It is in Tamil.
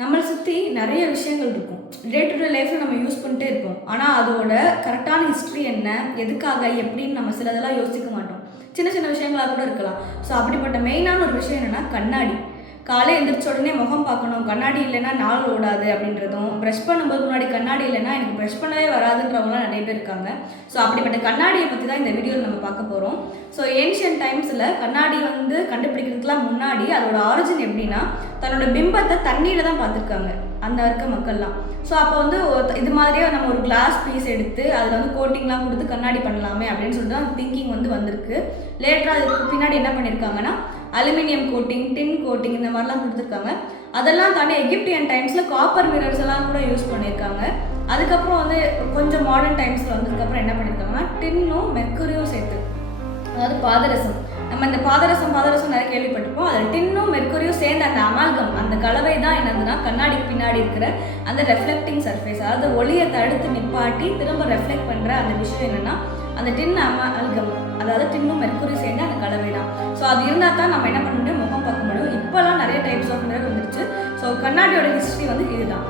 நம்மளை சுற்றி நிறைய விஷயங்கள் இருக்கும். டே டு டே லைஃப்பில் நம்ம யூஸ் பண்ணிட்டே இருப்போம். ஆனால் அதோட கரெக்டான ஹிஸ்ட்ரி என்ன, எதுக்காக, எப்படின்னு நம்ம சிலதெல்லாம் யோசிக்க மாட்டோம். சின்ன சின்ன விஷயங்களாக கூட இருக்கலாம். ஸோ அப்படிப்பட்ட மெயினான ஒரு விஷயம் என்னென்னா கண்ணாடி. காலை எழுந்திரிச்ச உடனே முகம் பார்க்கணும், கண்ணாடி இல்லைன்னா நாள் ஓடாது அப்படின்றதும், ப்ரஷ் பண்ணும்போது முன்னாடி கண்ணாடி இல்லைன்னா எனக்கு ப்ரஷ் பண்ணவே வராதுன்றவங்களாம் நிறைய பேர் இருக்காங்க. ஸோ அப்படிப்பட்ட கண்ணாடியை பற்றி தான் இந்த வீடியோவில் நம்ம பார்க்க போகிறோம். ஸோ ஏன்ஷியன்ட் டைம்ஸில் கண்ணாடி கண்டுபிடிக்கிறதுக்குலாம் முன்னாடி அதோட ஆரிஜின் எப்படின்னா, தன்னோட பிம்பத்தை தண்ணியில் தான் பார்த்துருக்காங்க அந்த இருக்க மக்கள்லாம். ஸோ அப்போ இது மாதிரியே நம்ம ஒரு கிளாஸ் பீஸ் எடுத்து அதில் கோட்டிங்லாம் கொடுத்து கண்ணாடி பண்ணலாமே அப்படின்னு சொல்லிட்டு அந்த திங்கிங் வந்திருக்கு. லேட்டராக அதுக்கு பின்னாடி என்ன பண்ணியிருக்காங்கன்னா அலுமினியம் கோட்டிங், டின் கோட்டிங் இந்த மாதிரிலாம் கொடுத்துருக்காங்க. அதெல்லாம் தாண்டி எகிப்தியன் டைம்ஸில் காப்பர் மிரர்ஸ் எல்லாம் கூட யூஸ் பண்ணியிருக்காங்க. அதுக்கப்புறம் கொஞ்சம் மாடர்ன் டைம்ஸில் வந்ததுக்கப்புறம் என்ன பண்ணியிருக்காங்கன்னா டின்னும் மெர்க்குரியும் சேர்த்து, அதாவது பாதரசம், நம்ம இந்த பாதரசம் நிறைய கேள்விப்பட்டிருப்போம். அதில் டின்னும் மெர்க்குரியும் சேர்ந்த அந்த அமால்கம், அந்த கலவை தான் என்னதுன்னா கண்ணாடிக்கு பின்னாடி இருக்கிற அந்த ரெஃப்ளெக்டிங் சர்ஃபேஸ், அதாவது ஒளியை தடுத்து நிப்பாட்டி திரும்ப ரெஃப்ளெக்ட் பண்ணுற அந்த விஷயம் என்னென்னா அந்த டின் அமால்கம், அதாவது டின்னும் மெர்க்குரியும் சேர்ந்து அந்த கலவை தான். ஸோ அது இருந்தால் தான் நம்ம என்ன பண்ண முடியும், முகம் பார்க்க முடியும். இப்போலாம் நிறைய டைப்ஸ் ஆஃப் மிரர் வந்துருச்சு. ஸோ கண்ணாடியோட ஹிஸ்ட்ரி இதுதான்.